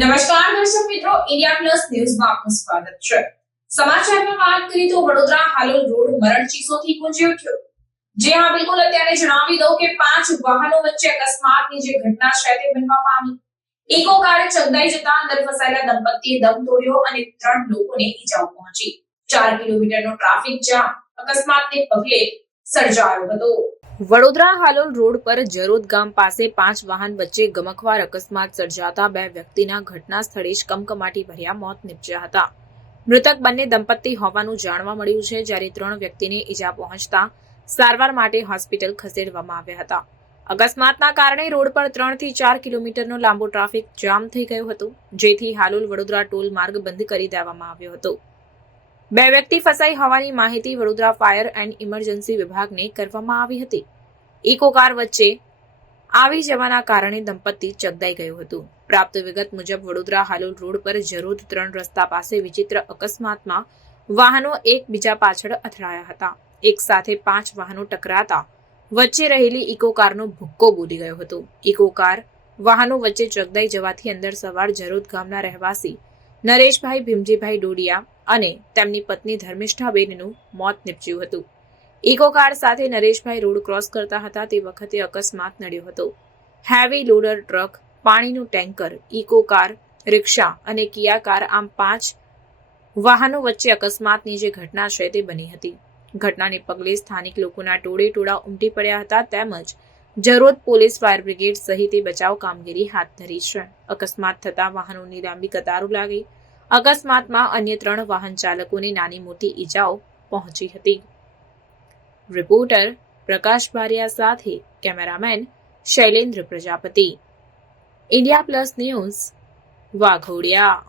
નમસ્કાર દર્શક મિત્રો, ઇન્ડિયા પ્લસ ન્યૂઝમાં આપનું સ્વાગત છે. સમાચારમાં વાત કરીએ તો વડોદરા હાલોલ રોડ મરણચીસોથી ગુંજી ઉઠ્યો. જે હા, બિલકુલ અત્યારે જણાવી દઉં કે 5 વાહનો વચ્ચે અકસ્માતની જે ઘટના છે તે બનવા પામી. ઇકો કારે ચંદાઈ જતા અંદર ફસાયેલા દંપતીએ દમ તોડ્યો અને 3 લોકોને ઈજાઓ પહોંચી. 4 કિલોમીટરનો ટ્રાફિક જામ અકસ્માતને પગલે સર્જાયો હતો. વડોદરા હાલોલ રોડ પર જરોદ ગામ પાસે 5 વાહન વચ્ચે ગમખ્વાર અકસ્માત સર્જાતા 2 વ્યક્તિના ઘટના સ્થળે જ કમકમાટી ભર્યા મોત નીપજ્યા હતા. મૃતક બંને દંપતી હોવાનું જાણવા મળ્યું છે, જ્યારે 3 વ્યક્તિને ઈજા પહોંચતા સારવાર માટે હોસ્પિટલ ખસેડવામાં આવ્યા હતા. અકસ્માતના કારણે રોડ પર 3 થી 4 કિલોમીટરનો લાંબો ટ્રાફિક જામ થઈ ગયો હતો, જેથી હાલોલ વડોદરા ટોલ માર્ગ બંધ કરી દેવામાં આવ્યો હતો. 2 વ્યક્તિ ફસાઈ હોવાની માહિતી વડોદરા ફાયર એન્ડ ઇમરજન્સી વિભાગને કરવામાં આવી હતી. ઇકો કાર વચ્ચે આવી જવાના કારણે દંપતી ચગદાઈ ગયું હતું. પ્રાપ્ત વિગત મુજબ વડોદરા હાલોલ રોડ પર જરોદ 3 રસ્તા પાસે વિચિત્ર અકસ્માતમાં વાહનો એકબીજા પાછળ અથડાયા હતા. એક સાથે 5 વાહનો ટકરાતા વચ્ચે રહેલી ઇકો કારનો ભુક્કો બોલી ગયો હતો. ઇકો કાર વાહનો વચ્ચે ચગદાઈ જવાથી અંદર સવાર જરોદ ગામના રહેવાસી નરેશભાઈ ભીમજીભાઈ ડોડિયા અને તેમની પત્ની ધર્મિષ્ઠાબેનનું મોત નીપજ્યું હતું. ઇકો કાર સાથે નરેશભાઈ રોડ ક્રોસ કરતા હતા તે વખતે અકસ્માત નડ્યો હતો. હેવી લોડર ટ્રક, પાણીનું ટેન્કર, ઇકો કાર, રિક્ષા અને કિયા કાર આમ 5 વાહનો વચ્ચે અકસ્માતની જે ઘટના છે તે બની હતી. ઘટનાને પગલે સ્થાનિક લોકોના ટોળે ઉમટી પડ્યા હતા, તેમજ જરોદ પોલીસ ફાયર બ્રિગેડ સહિતે બચાવ કામગીરી હાથ ધરી છે. અકસ્માત થતા વાહનોની લાંબી કતારો લાગી. અકસ્માતમાં અન્ય 3 વાહન ચાલકોને નાની મોટી ઈજાઓ પહોંચી હતી. રિપોર્ટર પ્રકાશ બારિયા સાથે cameraman Shailendra Prajapati, India plus news, Waghodia.